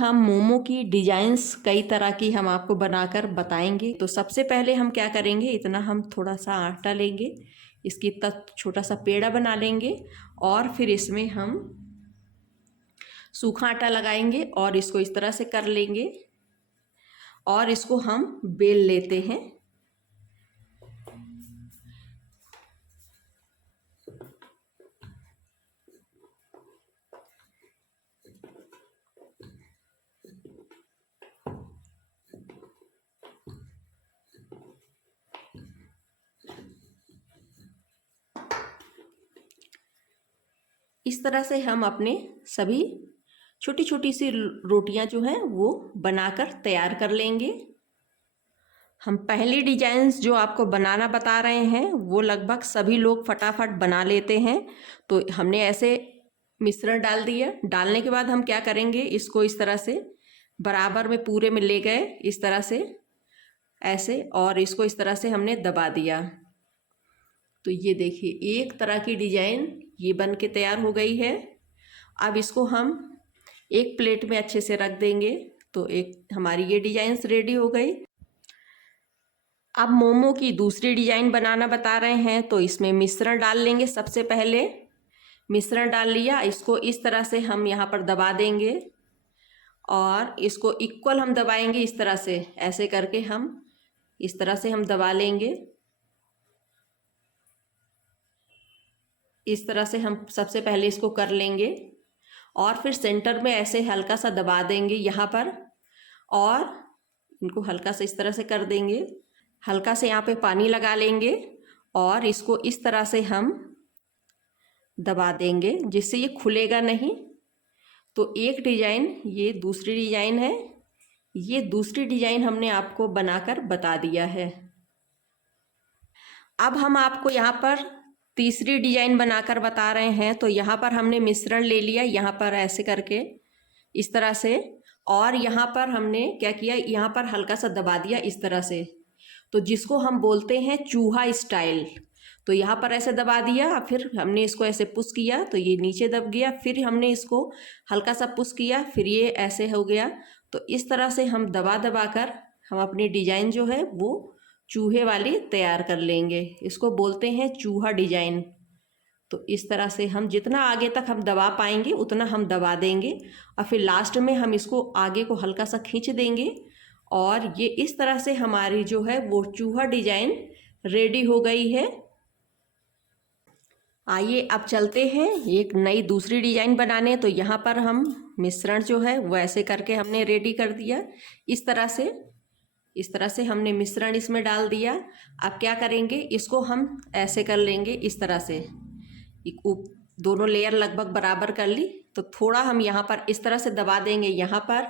हम मोमो की डिजाइन्स कई तरह की हम आपको बनाकर बताएंगे। तो सबसे पहले हम क्या करेंगे, इतना हम थोड़ा सा आटा लेंगे, इसकी इतना छोटा सा पेड़ा बना लेंगे और फिर इसमें हम सूखा आटा लगाएंगे और इसको इस तरह से कर लेंगे और इसको हम बेल लेते हैं। इस तरह से हम अपने सभी छोटी छोटी सी रोटियां जो हैं वो बनाकर तैयार कर लेंगे। हम पहली डिजाइन्स जो आपको बनाना बता रहे हैं वो लगभग सभी लोग फटाफट बना लेते हैं। तो हमने ऐसे मिश्रण डाल दिया, डालने के बाद हम क्या करेंगे, इसको इस तरह से बराबर में पूरे में ले गए इस तरह से ऐसे, और इसको इस तरह से हमने दबा दिया। तो ये देखिए एक तरह की डिजाइन ये बन के तैयार हो गई है। अब इसको हम एक प्लेट में अच्छे से रख देंगे। तो एक हमारी ये डिजाइन्स रेडी हो गई। अब मोमो की दूसरी डिजाइन बनाना बता रहे हैं। तो इसमें मिश्रण डाल लेंगे। सबसे पहले मिश्रण डाल लिया, इसको इस तरह से हम यहाँ पर दबा देंगे और इसको इक्वल हम दबाएंगे इस तरह से, ऐसे करके हम इस तरह से हम दबा लेंगे। इस तरह से हम सबसे पहले इसको कर लेंगे और फिर सेंटर में ऐसे हल्का सा दबा देंगे यहाँ पर और इनको हल्का सा इस तरह से कर देंगे। हल्का से यहाँ पे पानी लगा लेंगे और इसको इस तरह से हम दबा देंगे जिससे ये खुलेगा नहीं। तो एक डिजाइन, ये दूसरी डिजाइन है। ये दूसरी डिजाइन हमने आपको बनाकर बता दिया है। अब हम आपको यहाँ पर तीसरी डिजाइन बनाकर बता रहे हैं। तो यहाँ पर हमने मिश्रण ले लिया, यहाँ पर ऐसे करके इस तरह से, और यहाँ पर हमने क्या किया, यहाँ पर हल्का सा दबा दिया इस तरह से। तो जिसको हम बोलते हैं चूहा स्टाइल। तो यहाँ पर ऐसे दबा दिया, फिर हमने इसको ऐसे पुश किया तो ये नीचे दब गया, फिर हमने इसको हल्का सा पुश किया, फिर ये ऐसे हो गया। तो इस तरह से हम दबा दबा कर हम अपनी डिजाइन जो है वो चूहे वाली तैयार कर लेंगे। इसको बोलते हैं चूहा डिजाइन। तो इस तरह से हम जितना आगे तक हम दबा पाएंगे उतना हम दबा देंगे और फिर लास्ट में हम इसको आगे को हल्का सा खींच देंगे और ये इस तरह से हमारी जो है वो चूहा डिजाइन रेडी हो गई है। आइए अब चलते हैं एक नई दूसरी डिजाइन बनाने। तो यहाँ पर हम मिश्रण जो है वो ऐसे करके हमने रेडी कर दिया। इस तरह से हमने मिश्रण इसमें डाल दिया। अब क्या करेंगे, इसको हम ऐसे कर लेंगे इस तरह से, दोनों लेयर लगभग बराबर कर ली। तो थोड़ा हम यहाँ पर इस तरह से दबा देंगे यहाँ पर,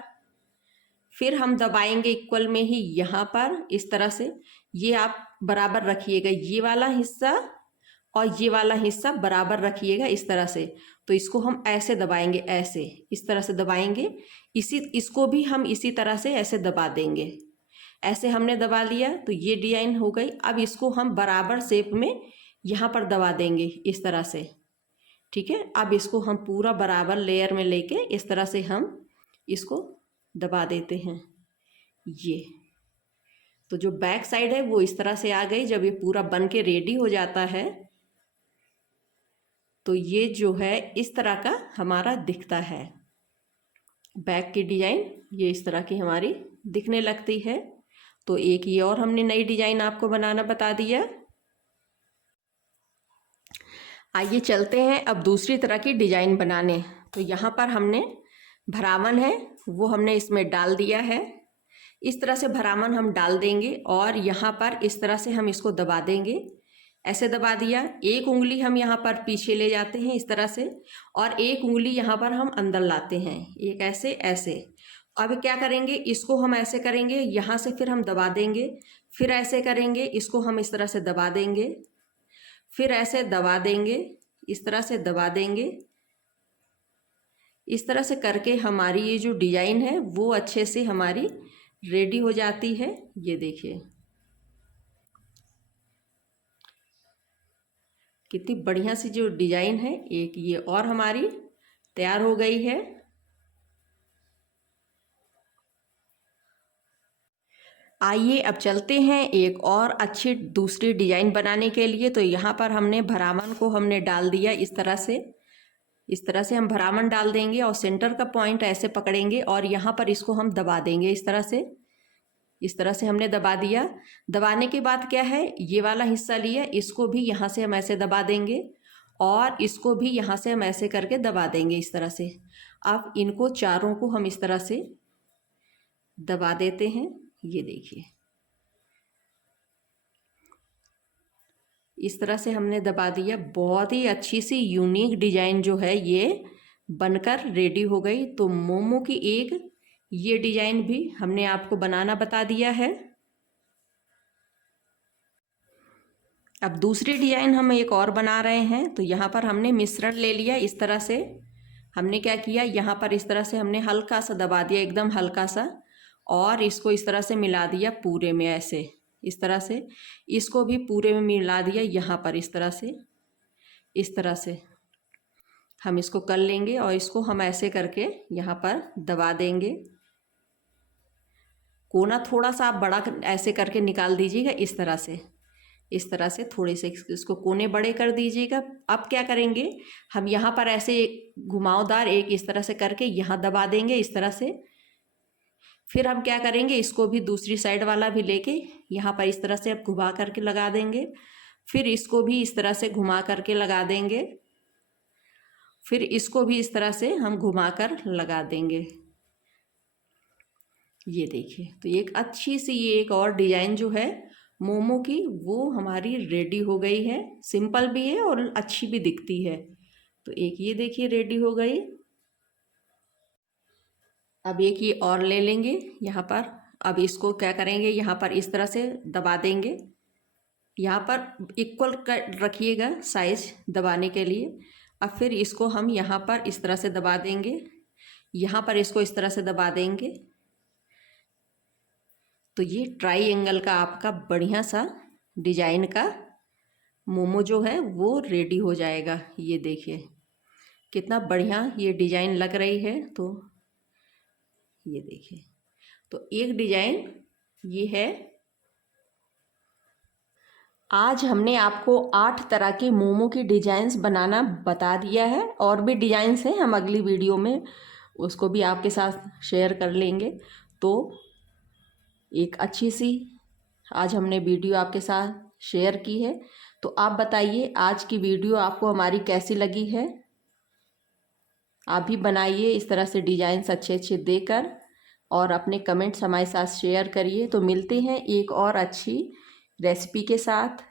फिर हम दबाएंगे इक्वल में ही यहाँ पर इस तरह से। ये आप बराबर रखिएगा, ये वाला हिस्सा और ये वाला हिस्सा बराबर रखिएगा इस तरह से। तो इसको हम ऐसे दबाएंगे, ऐसे इस तरह से दबाएंगे। इसको भी हम इसी तरह से ऐसे दबा देंगे। ऐसे हमने दबा लिया तो ये डिजाइन हो गई। अब इसको हम बराबर शेप में यहाँ पर दबा देंगे इस तरह से, ठीक है। अब इसको हम पूरा बराबर लेयर में लेके इस तरह से हम इसको दबा देते हैं। ये तो जो बैक साइड है वो इस तरह से आ गई। जब ये पूरा बन के रेडी हो जाता है तो ये जो है इस तरह का हमारा दिखता है। बैक की डिजाइन ये इस तरह की हमारी दिखने लगती है। तो एक ये और हमने नई डिजाइन आपको बनाना बता दिया। आइए चलते हैं अब दूसरी तरह की डिजाइन बनाने। तो यहाँ पर हमने भरावन है वो हमने इसमें डाल दिया है। इस तरह से भरावन हम डाल देंगे और यहाँ पर इस तरह से हम इसको दबा देंगे। ऐसे दबा दिया, एक उंगली हम यहाँ पर पीछे ले जाते हैं इस तरह से और एक उंगली यहाँ पर हम अंदर लाते हैं, एक ऐसे ऐसे। अब क्या करेंगे, इसको हम ऐसे करेंगे, यहाँ से फिर हम दबा देंगे, फिर ऐसे करेंगे, इसको हम इस तरह से दबा देंगे, फिर ऐसे दबा देंगे, इस तरह से दबा देंगे। इस तरह से करके हमारी ये जो डिजाइन है वो अच्छे से हमारी रेडी हो जाती है। ये देखिए कितनी बढ़िया सी जो डिजाइन है, एक ये और हमारी तैयार हो गई है। आइए अब चलते हैं एक और अच्छी दूसरी डिजाइन बनाने के लिए। तो यहाँ पर हमने भरावन को हमने डाल दिया इस तरह से। इस तरह से हम भरावन डाल देंगे और सेंटर का पॉइंट ऐसे पकड़ेंगे और यहाँ पर इसको हम दबा देंगे इस तरह से। इस तरह से हमने दबा दिया। दबाने के बाद क्या है, ये वाला हिस्सा लिया, इसको भी यहाँ से हम ऐसे दबा देंगे और इसको भी यहाँ से हम ऐसे करके दबा देंगे इस तरह से। अब इनको चारों को हम इस तरह से दबा देते हैं। ये देखिए इस तरह से हमने दबा दिया। बहुत ही अच्छी सी यूनिक डिजाइन जो है ये बनकर रेडी हो गई। तो मोमो की एक ये डिजाइन भी हमने आपको बनाना बता दिया है। अब दूसरी डिजाइन हम एक और बना रहे हैं। तो यहाँ पर हमने मिश्रण ले लिया इस तरह से। हमने क्या किया, यहाँ पर इस तरह से हमने हल्का सा दबा दिया, एकदम हल्का सा, और इसको इस तरह से मिला दिया पूरे में ऐसे। इस तरह से इसको भी पूरे में मिला दिया यहाँ पर इस तरह से। इस तरह से हम इसको कर लेंगे और इसको हम ऐसे करके यहाँ पर दबा देंगे। कोना थोड़ा सा आप बड़ा ऐसे करके निकाल दीजिएगा इस तरह से। इस तरह से थोड़े से इसको कोने बड़े कर दीजिएगा। अब क्या करेंगे, हम यहाँ पर ऐसे घुमावदार एक इस तरह से करके यहाँ दबा देंगे इस तरह से। फिर हम क्या करेंगे, इसको भी दूसरी साइड वाला भी लेके यहाँ पर इस तरह से अब घुमा करके लगा देंगे। फिर इसको भी इस तरह से घुमा करके लगा देंगे। फिर इसको भी इस तरह से हम घुमा कर लगा देंगे। ये देखिए, तो एक अच्छी सी ये एक और डिजाइन जो है मोमो की वो हमारी रेडी हो गई है। सिंपल भी है और अच्छी भी दिखती है। तो एक ये देखिए रेडी हो गई। अब एक ये और ले लेंगे यहाँ पर। अब इसको क्या करेंगे, यहाँ पर इस तरह से दबा देंगे। यहाँ पर इक्वल रखिएगा साइज दबाने के लिए। अब फिर इसको हम यहाँ पर इस तरह से दबा देंगे, यहाँ पर इसको इस तरह से दबा देंगे। तो ये ट्रायंगल का आपका बढ़िया सा डिजाइन का मोमो जो है वो रेडी हो जाएगा। ये देखिए कितना बढ़िया ये डिजाइन लग रही है। तो ये देखिए, तो एक डिजाइन ये है। आज हमने आपको 8 तरह के मोमो की डिजाइन्स बनाना बता दिया है। और भी डिजाइन्स हैं, हम अगली वीडियो में उसको भी आपके साथ शेयर कर लेंगे। तो एक अच्छी सी आज हमने वीडियो आपके साथ शेयर की है। तो आप बताइए आज की वीडियो आपको हमारी कैसी लगी है। आप भी बनाइए इस तरह से डिजाइन्स अच्छे अच्छे देकर और अपने कमेंट्स हमारे साथ शेयर करिए। तो मिलते हैं एक और अच्छी रेसिपी के साथ।